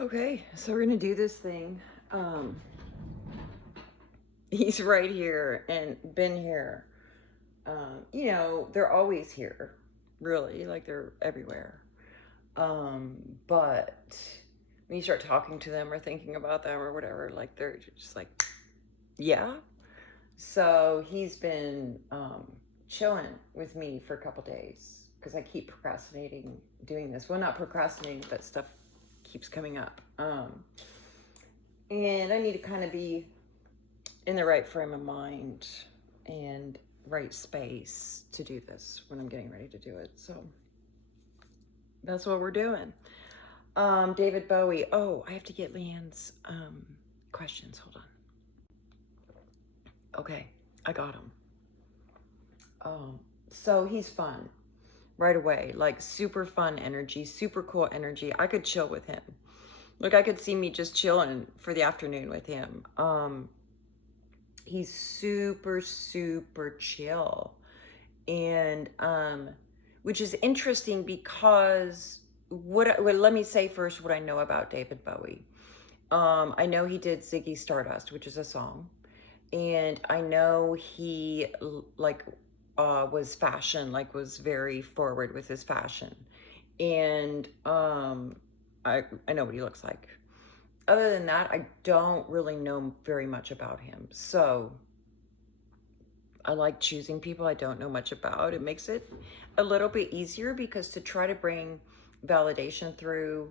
Okay, so we're gonna do this thing. He's right here and been here. They're always here, really, like they're everywhere. But when you start talking to them or thinking about them or whatever, like they're just like, yeah. So he's been chilling with me for a couple days because I keep procrastinating doing this. Well, not procrastinating, but stuff keeps coming up. And I need to kind of be in the right frame of mind and right space to do this when I'm getting ready to do it. So that's what we're doing. David Bowie. Oh, I have to get Leanne's questions. Hold on. Okay, I got him. So he's fun right away, like super fun energy, super cool energy. I could chill with him. Like I could see me just chilling for the afternoon with him. He's super, super chill. And which is interesting because let me say first what I know about David Bowie. I know he did Ziggy Stardust, which is a song, and I know he was fashion, like was very forward with his fashion, and I know what he looks like. Other than that, I don't really know very much about him. So I like choosing people I don't know much about. It makes it a little bit easier because to try to bring validation through,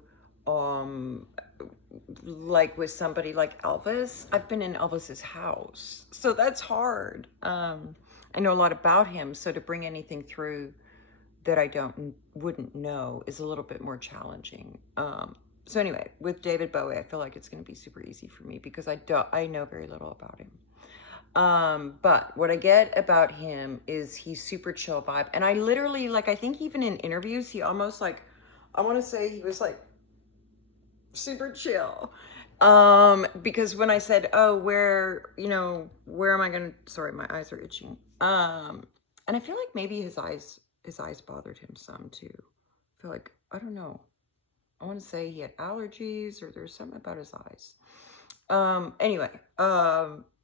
like with somebody like Elvis, I've been in Elvis's house, so that's hard. I know a lot about him, so to bring anything through that I wouldn't know is a little bit more challenging. So anyway, with David Bowie, I feel like it's going to be super easy for me because I know very little about him. But what I get about him is he's super chill vibe. And I literally, like, I think even in interviews, he almost like, I want to say he was like super chill. Because when I said, oh, where am I going to, sorry, my eyes are itching. And I feel like maybe his eyes bothered him some too. I feel like, I don't know. I want to say he had allergies or there's something about his eyes. Anyway,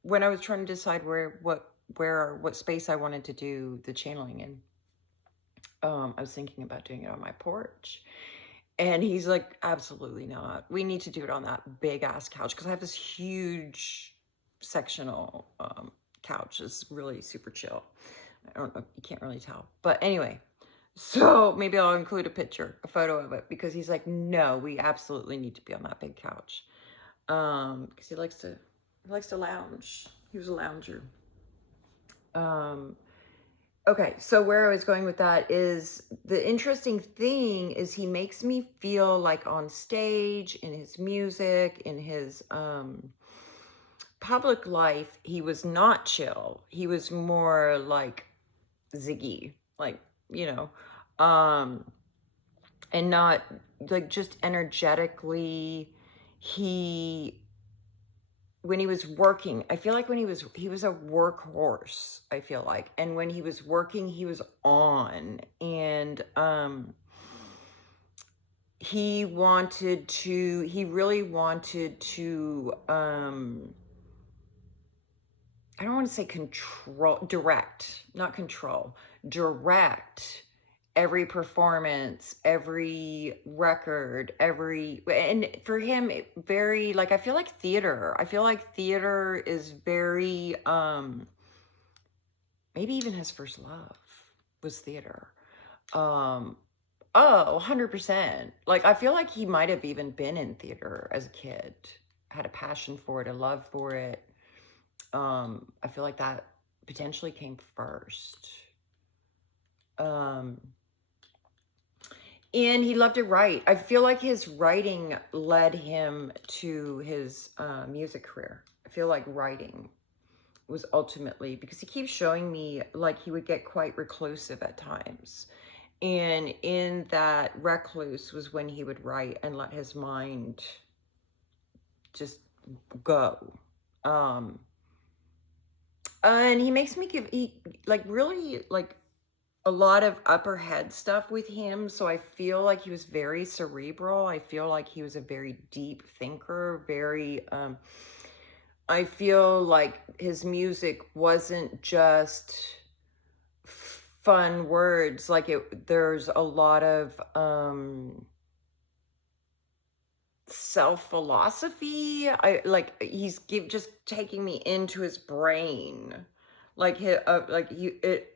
when I was trying to decide what space I wanted to do the channeling in, I was thinking about doing it on my porch. And he's like, absolutely not. We need to do it on that big ass couch because I have this huge sectional couch. It's really super chill. I don't know, you can't really tell. But anyway, so maybe I'll include a photo of it, because he's like, no, we absolutely need to be on that big couch. Because he likes to lounge. He was a lounger. Okay, so where I was going with that is the interesting thing is he makes me feel like on stage, in his music, in his public life, he was not chill. He was more like Ziggy, like, you know, and not like just energetically. When he was working, I feel like he was a workhorse, I feel like. And when he was working, he was on. And he really wanted to I don't want to say direct every performance, every record, and for him, I feel like theater is very, maybe even his first love was theater. Oh, 100%. Like, I feel like he might have even been in theater as a kid, had a passion for it, a love for it. I feel like that potentially came first. And he loved to write. I feel like his writing led him to his music career. I feel like writing was ultimately, because he keeps showing me like he would get quite reclusive at times. And in that recluse was when he would write and let his mind just go. And he makes me really like a lot of upper head stuff with him. So I feel like he was very cerebral. I feel like he was a very deep thinker, very, I feel like his music wasn't just fun words. Like there's a lot of, self-philosophy. I like just taking me into his brain. It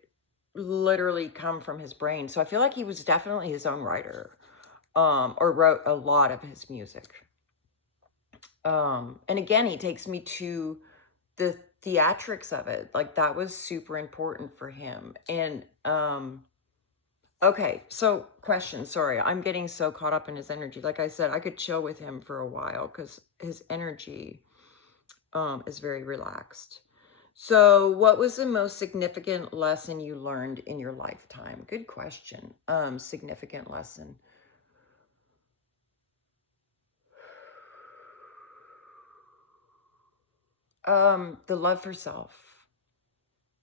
literally come from his brain. So I feel like he was definitely his own writer, or wrote a lot of his music. And again, he takes me to the theatrics of it. Like that was super important for him. And okay, so question, sorry, I'm getting so caught up in his energy. Like I said, I could chill with him for a while because his energy is very relaxed. So what was the most significant lesson you learned in your lifetime? Good question. Significant lesson. The love for self.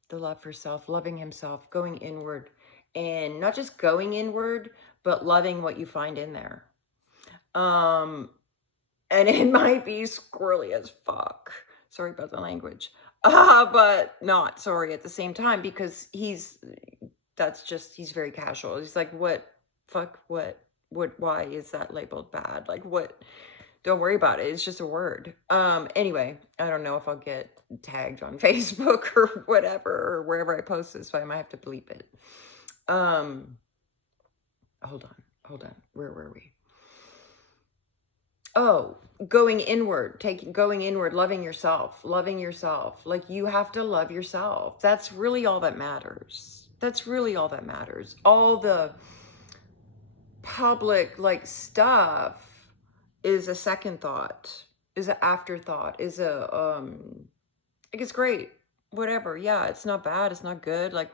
The love for self, loving himself, going inward, and not just going inward, but loving what you find in there. Um, and it might be squirrely as fuck. Sorry about the language. But not sorry at the same time, because he's very casual. He's like, what, fuck, what, why is that labeled bad? Like, what? Don't worry about it. It's just a word. Anyway, I don't know if I'll get tagged on Facebook or whatever, or wherever I post this, so I might have to bleep it. Hold on. Where were we? Oh, going inward, loving yourself. Like you have to love yourself. That's really all that matters. All the public like stuff is a second thought, is an afterthought, is like it's great. Whatever. Yeah, it's not bad, it's not good. Like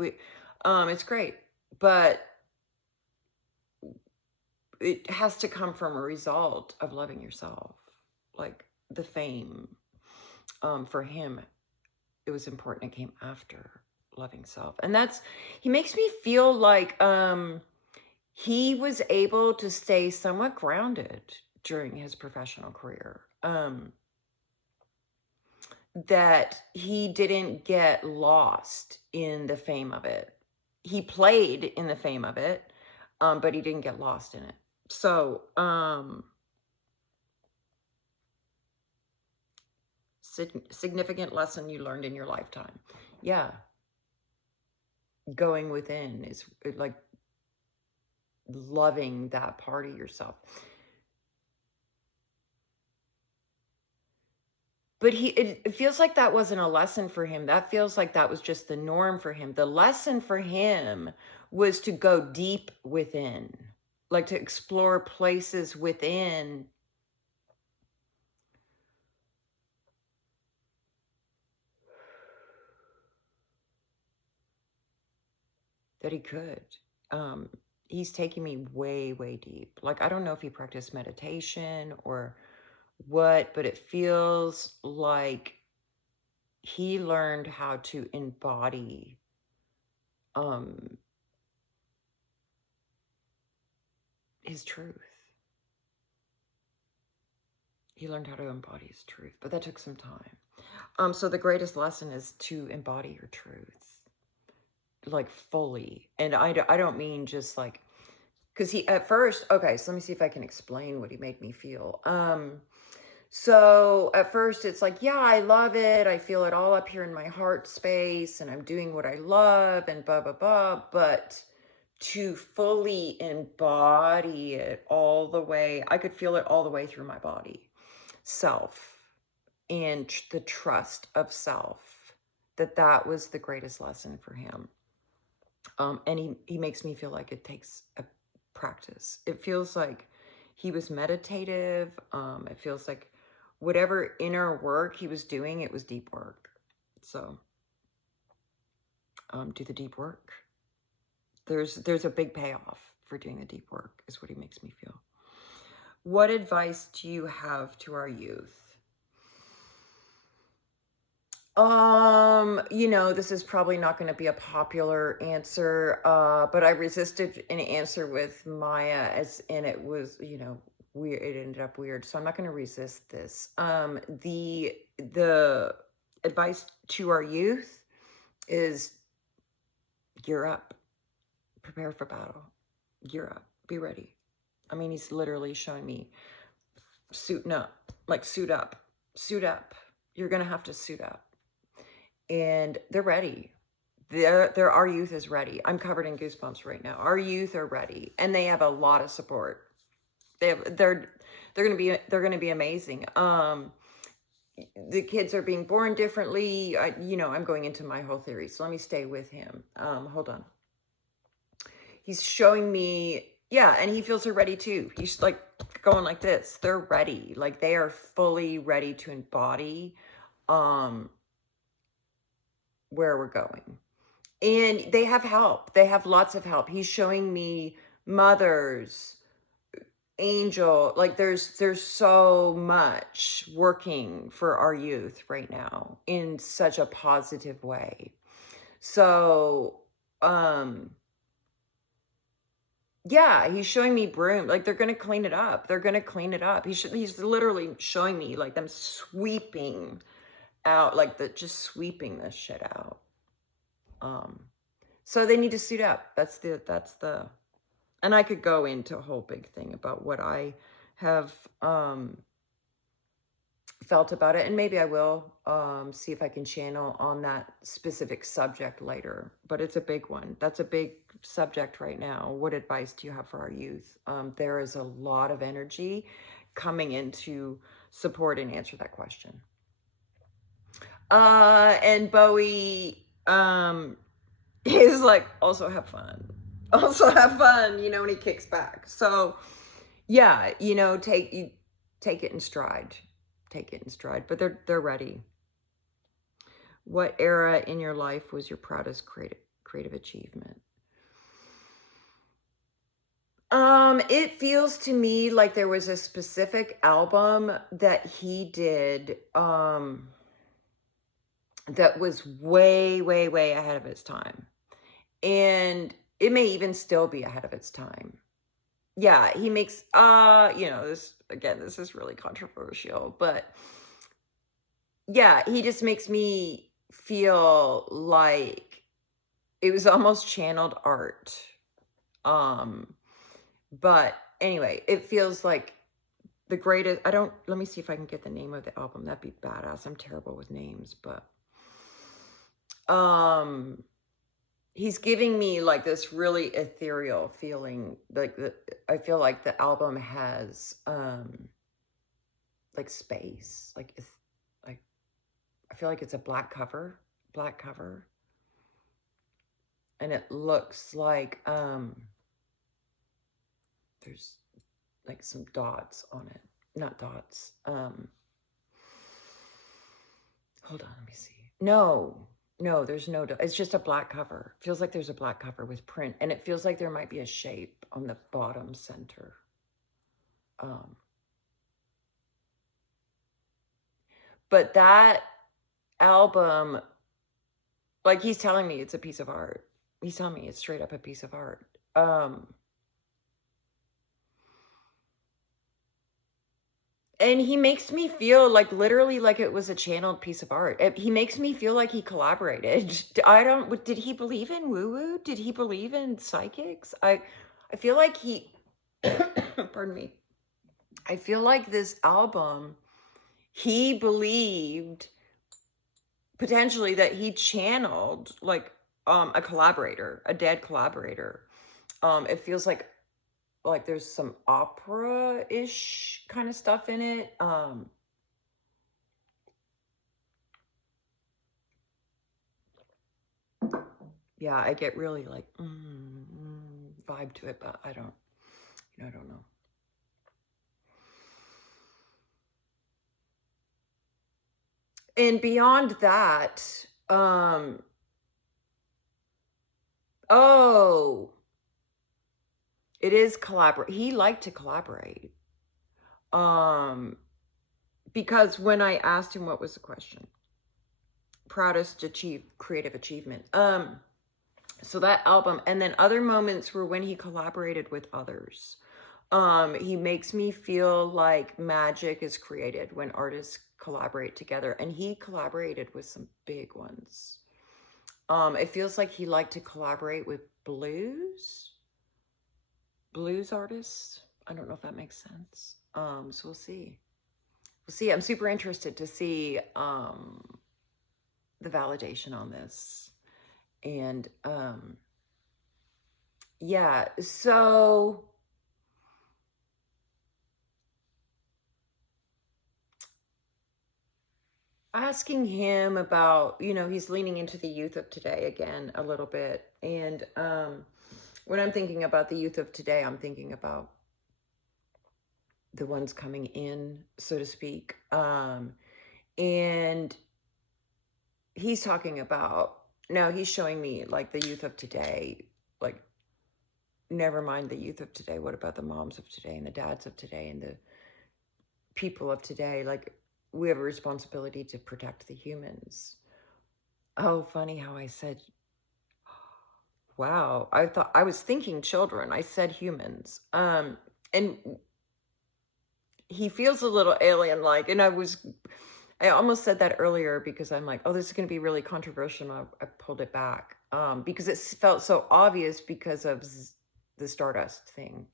it's great. But it has to come from a result of loving yourself. Like the fame, for him, it was important. It came after loving self. And he makes me feel like he was able to stay somewhat grounded during his professional career. That he didn't get lost in the fame of it. He played in the fame of it, but he didn't get lost in it. So, significant lesson you learned in your lifetime. Yeah. Going within is like loving that part of yourself. But it feels like that wasn't a lesson for him. That feels like that was just the norm for him. The lesson for him was to go deep within, like to explore places within that he could. He's taking me way, way deep. Like, I don't know if he practiced meditation or what, but it feels like he learned how to embody his truth. He learned how to embody his truth, but that took some time. So the greatest lesson is to embody your truth, like fully. And I don't mean just like, because he at first, okay, so let me see if I can explain what he made me feel. So at first it's like, yeah, I love it. I feel it all up here in my heart space and I'm doing what I love and blah, blah, blah. But to fully embody it all the way, I could feel it all the way through my body. Self and the trust of self, that was the greatest lesson for him. And he makes me feel like it takes a practice. It feels like he was meditative. It feels like whatever inner work he was doing, it was deep work. So do the deep work. There's a big payoff for doing the deep work, is what he makes me feel. What advice do you have to our youth? This is probably not going to be a popular answer, but I resisted an answer with Maya and it was, weird. It ended up weird. So I'm not going to resist this. The advice to our youth is gear up, prepare for battle, gear up, be ready. I mean, he's literally showing me suiting up, like suit up. You're going to have to suit up. And they're ready. Our youth is ready. I'm covered in goosebumps right now. Our youth are ready, and they have a lot of support. They're gonna be amazing. The kids are being born differently. I'm going into my whole theory, so let me stay with him. Hold on. He's showing me, yeah, and he feels they're ready too. He's like going like this. They're ready. Like they are fully ready to embody where we're going. And they have help. They have lots of help. He's showing me mothers, angel, like there's so much working for our youth right now in such a positive way. So, yeah, he's showing me broom, like they're going to clean it up. They're going to clean it up. He's literally showing me like them sweeping out, like just sweeping this shit out. So they need to suit up. That's the, and I could go into a whole big thing about what I have, felt about it. And maybe I will, see if I can channel on that specific subject later, but it's a big one. That's a big subject right now. What advice do you have for our youth? There is a lot of energy coming in to support and answer that question. And Bowie, is like, also have fun, when he kicks back. So yeah, take it in stride, but they're ready. What era in your life was your proudest creative achievement? It feels to me like there was a specific album that he did, that was way, way, way ahead of its time. And it may even still be ahead of its time. Yeah, he makes, this is really controversial, but yeah, he just makes me feel like it was almost channeled art. But anyway, it feels like the greatest, let me see if I can get the name of the album. That'd be badass. I'm terrible with names, but, he's giving me like this really ethereal feeling. I feel like the album has, like space, like I feel like it's a black cover, and it looks like, there's like some dots on it, not dots. Hold on, let me see. No, there's no, it's just a black cover. Feels like there's a black cover with print, and it feels like there might be a shape on the bottom center. But that album, like he's telling me it's a piece of art. He's telling me it's straight up a piece of art. And he makes me feel like literally like it was a channeled piece of art. He makes me feel like he collaborated. Did he believe in woo-woo? Did he believe in psychics? I feel like he, pardon me. I feel like this album, he believed potentially that he channeled like a collaborator, a dead collaborator. It feels like there's some opera-ish kind of stuff in it. Yeah, I get really like vibe to it, but I don't know. And beyond that, it is collaborate. He liked to collaborate. Because when I asked him what was the question, proudest creative achievement. So that album, and then other moments were when he collaborated with others. He makes me feel like magic is created when artists collaborate together, and he collaborated with some big ones. It feels like he liked to collaborate with blues artists. I don't know if that makes sense. So we'll see. We'll see. I'm super interested to see the validation on this. And yeah, so asking him about, he's leaning into the youth of today again a little bit. And when I'm thinking about the youth of today, I'm thinking about the ones coming in, so to speak. And he's talking about, now he's showing me like the youth of today, like, never mind the youth of today. What about the moms of today and the dads of today and the people of today? Like, we have a responsibility to protect the humans. Oh, funny how I said, wow, I was thinking children. I said humans. And he feels a little alien-like, and I almost said that earlier because I'm like, oh, this is going to be really controversial. And I pulled it back because it felt so obvious because of the Stardust thing.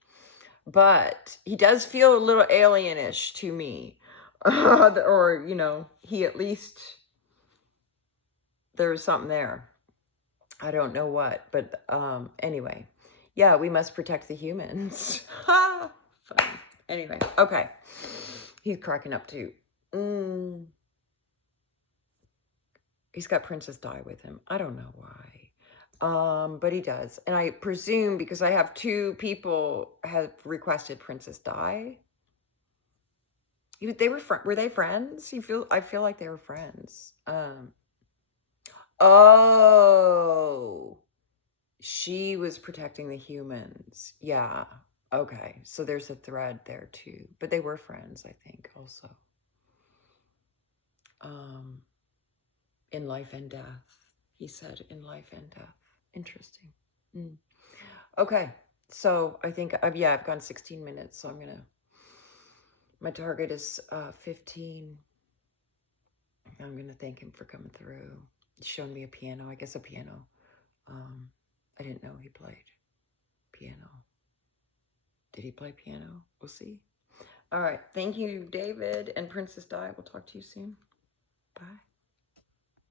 But he does feel a little alienish to me. Or, he at least, there's something there. I don't know what. But anyway, yeah, we must protect the humans. Fun. Anyway, okay. He's cracking up too. He's got Princess Di with him. I don't know why. But he does. And I presume because I have 2 people have requested Princess Di. They were they friends? I feel like they were friends. Oh, she was protecting the humans. Yeah. Okay. So there's a thread there too. But they were friends, I think, also. In life and death. He said in life and death. Interesting. Okay. So I think, I've gone 16 minutes. So my target is 15. I'm going to thank him for coming through. He's shown me a piano. I guess a piano. I didn't know he played piano. Did he play piano? We'll see. All right. Thank you, David and Princess Di. We'll talk to you soon. Bye.